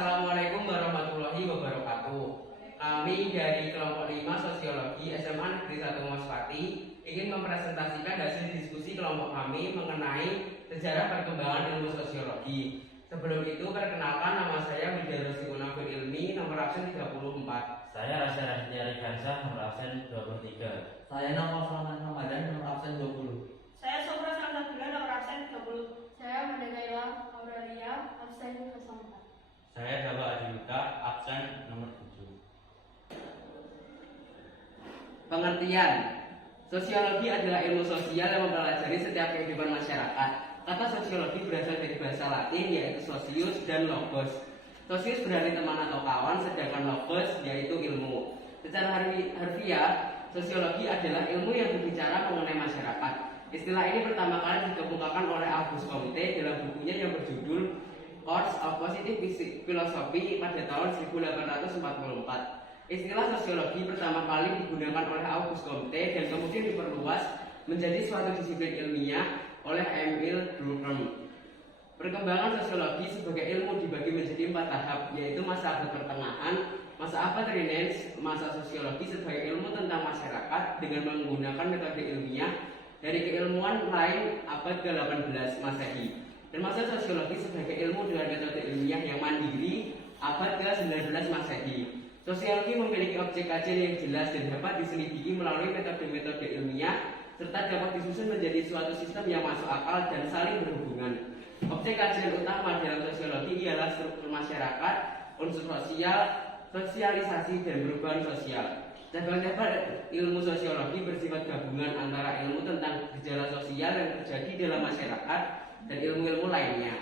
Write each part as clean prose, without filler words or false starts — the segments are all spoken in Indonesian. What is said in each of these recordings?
Assalamualaikum warahmatullahi wabarakatuh. Kami dari kelompok 5 Sosiologi SMA Negeri 1 Mospati ingin mempresentasikan hasil diskusi kelompok kami mengenai sejarah perkembangan ilmu sosiologi. Sebelum itu, perkenalkan, nama saya Widarus Munafir Ilmi, nomor absen 34. Saya Rasa Rasdiari Gansah, nomor absen 23. Saya Nova Sulaiman Ramadan, nomor absen 20. Saya Sobra Salsabila, nomor absen 30. Saya Madagaila Auralia, absen 04. Saya Jawa Adilita, absen nomor 7. Pengertian: sosiologi adalah ilmu sosial yang mempelajari setiap kehidupan masyarakat. Kata sosiologi berasal dari bahasa Latin yaitu socius dan logos. Socius berarti teman atau kawan, sedangkan logos yaitu ilmu. Secara harfiah, sosiologi adalah ilmu yang berbicara mengenai masyarakat. Istilah ini pertama kali dikemukakan oleh Auguste Comte dalam bukunya yang berjudul Course of Positive Philosophy pada tahun 1844. Istilah sosiologi pertama kali digunakan oleh Auguste Comte dan kemudian diperluas menjadi suatu disiplin ilmiah oleh Emile Durkheim. Perkembangan sosiologi sebagai ilmu dibagi menjadi 4 tahap, yaitu masa abad pertengahan, masa abad Renaissance, masa sosiologi sebagai ilmu tentang masyarakat dengan menggunakan metode ilmiah dari keilmuan lain abad ke-18 Masehi, dan masa sosiologi sebagai ilmu dengan metode ilmiah yang mandiri abad ke-19 Masehi. Sosiologi memiliki objek kajian yang jelas dan dapat diselidiki melalui metode-metode ilmiah serta dapat disusun menjadi suatu sistem yang masuk akal dan saling berhubungan. Objek kajian utama dalam sosiologi ialah struktur masyarakat, unsur sosial, sosialisasi, dan perubahan sosial. Cabang-cabang ilmu sosiologi bersifat gabungan antara ilmu tentang gejala sosial yang terjadi dalam masyarakat dan ilmu-ilmu lainnya.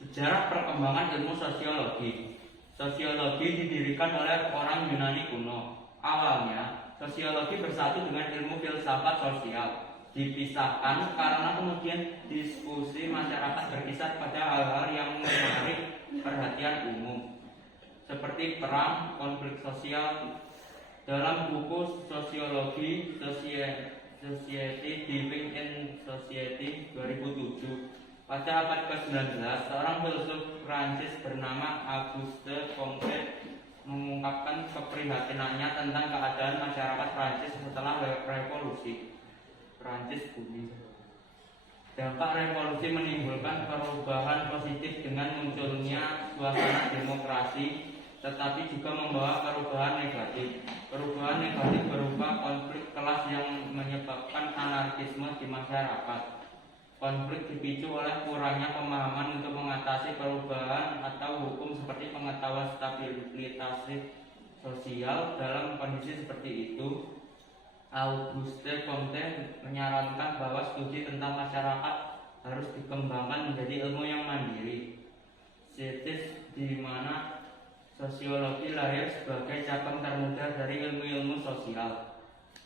Sejarah perkembangan ilmu sosiologi. Sosiologi didirikan oleh orang Yunani kuno. Awalnya, sosiologi bersatu dengan ilmu filsafat sosial. Dipisahkan karena kemudian diskusi masyarakat berkisar pada hal-hal yang menarik perhatian umum, seperti perang, konflik sosial. Dalam buku Sosiologi Society Living in Society 2007, pada abad ke-19, seorang filsuf Prancis bernama Auguste Comte mengungkapkan keprihatinannya tentang keadaan masyarakat Prancis setelah revolusi Prancis Bumi. Dampak revolusi menimbulkan perubahan positif dengan munculnya suasana demokrasi, tetapi juga membawa perubahan negatif. Perubahan negatif berupa konflik kelas yang menyebabkan anarkisme di masyarakat. Konflik dipicu oleh kurangnya pemahaman untuk mengatasi perubahan atau hukum seperti pengetahuan stabilitas sosial. Dalam kondisi seperti itu, Auguste Comte menyarankan bahwa studi tentang masyarakat harus dikembangkan menjadi ilmu yang mandiri, sitis di mana sosiologi lahir sebagai cabang termuda dari ilmu-ilmu sosial.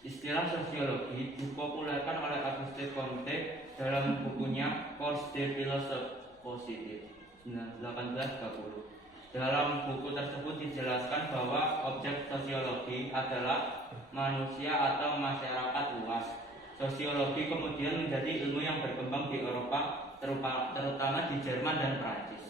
Istilah sosiologi dipopulerkan oleh Auguste Comte dalam bukunya Course de Philosophe Positive 1830. Dalam buku tersebut dijelaskan bahwa objek sosiologi adalah manusia atau masyarakat luas. Sosiologi kemudian menjadi ilmu yang berkembang di Eropa, terutama di Jerman dan Prancis.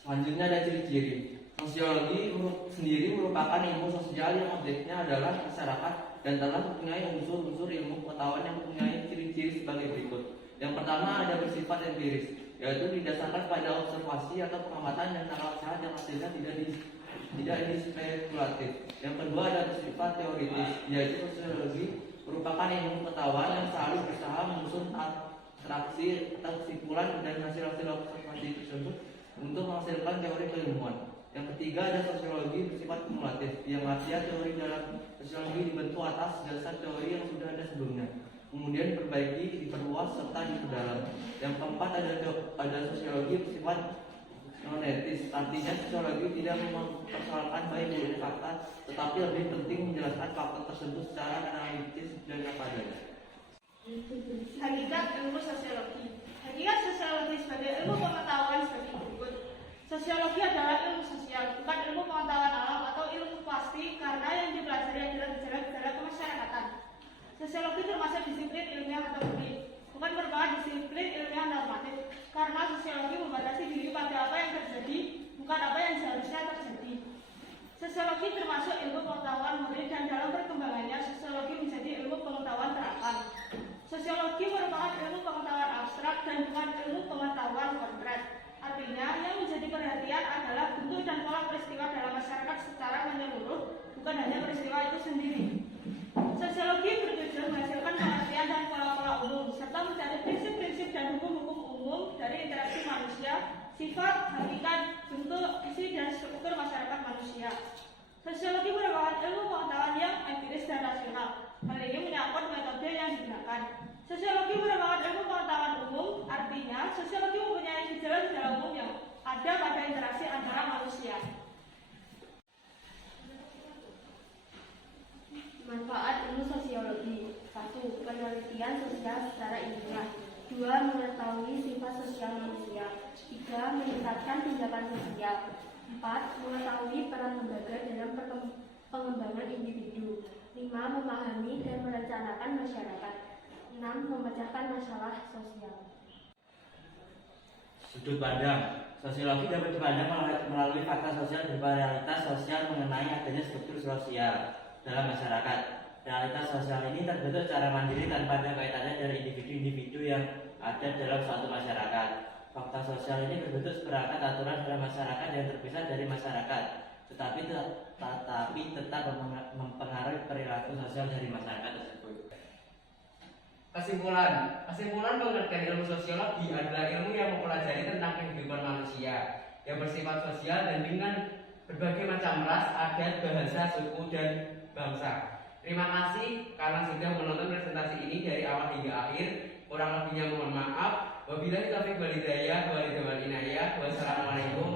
Selanjutnya ada ciri-ciri. Sosiologi sendiri merupakan ilmu sosial yang objeknya adalah masyarakat dan telah mempunyai unsur-unsur ilmu pengetahuan yang mempunyai ciri-ciri sebagai berikut. Yang pertama ada bersifat empiris, yaitu didasarkan pada observasi atau pengamatan dan akal sehat yang hasilnya tidak spekulatif. Yang kedua ada bersifat teoritis, yaitu sosiologi merupakan ilmu pengetahuan yang selalu berusaha menyusun abstraksi atau kesimpulan dan hasil-hasil observasi tersebut untuk menghasilkan teori keilmuan. Yang ketiga ada sosiologi bersifat kumulatif, yang artinya teori dalam sosiologi dibentuk atas dasar teori yang sudah ada sebelumnya, kemudian diperbaiki, diperluas, serta diperdalam. Yang keempat ada sosiologi bersifat non-etis, artinya sosiologi tidak mempersoalkan baik buruknya fakta, tetapi lebih penting menjelaskan fakta tersebut secara analitis dan apa adanya. Hakikat ilmu sosiologi. Hakikat sosiologi sebagai ilmu pengetahuan sebagai berikut. Sosiologi adalah ilmu sosial, bukan ilmu pengetahuan alam atau ilmu pasti, karena yang dipelajari adalah gejala-gejala kemasyarakatan. Sosiologi termasuk disiplin ilmiah atau bukan merupakan disiplin ilmiah normatif, karena sosiologi membatasi diri pada apa yang terjadi, bukan apa yang seharusnya terjadi. Sosiologi termasuk ilmu pengetahuan murni dan dalam perkembangannya sosiologi menjadi ilmu pengetahuan terapan. Sosiologi merupakan ilmu pengetahuan abstrak dan bukan ilmu pengetahuan konkret. Artinya, yang menjadi perhatian adalah bentuk dan pola peristiwa dalam masyarakat secara menyeluruh, bukan hanya peristiwa itu sendiri. Sosiologi bertujuan menghasilkan pengertian dan pola-pola umum, serta mencari prinsip-prinsip dan hukum-hukum umum dari interaksi manusia, sifat, hakikat, bentuk, isi, dan struktur masyarakat manusia. Sosiologi merupakan ilmu pengetahuan yang empiris dan rasional. Hal ini menyangkut metode yang digunakan. Sosiologi merupakan ilmu pengetahuan umum, artinya sosiologi mempunyai gejala-gejala umum yang ada pada interaksi antara manusia. Manfaat ilmu sosiologi. 1. Penelitian sosial secara ilmiah. 2. Mengetahui sifat sosial manusia. 3. Meningkatkan tindakan sosial. 4. Mengetahui peran lembaga dalam pengembangan individu. 5. Memahami dan merencanakan masyarakat. 6. Memecahkan masalah sosial. Sudut pandang. Sosiologi dapat dipandang melalui fakta sosial berupa realitas sosial mengenai adanya struktur sosial dalam masyarakat. Realitas sosial ini terbentuk secara mandiri tanpa ada kaitannya dari individu-individu yang ada dalam suatu masyarakat. Fakta sosial ini berbentuk seperangkat aturan dalam masyarakat yang terpisah dari masyarakat, tetapi tetap mempengaruhi perilaku sosial dari masyarakat tersebut. Kesimpulan pengertian ilmu sosiologi adalah ilmu yang mempelajari tentang kehidupan manusia yang bersifat sosial dan dengan berbagai macam ras, adat, bahasa, suku, dan bangsa. Terima kasih karena sudah menonton presentasi ini dari awal hingga akhir. Kurang lebihnya mohon maaf. Wabillahi taufiq wal hidayah. Wassalamualaikum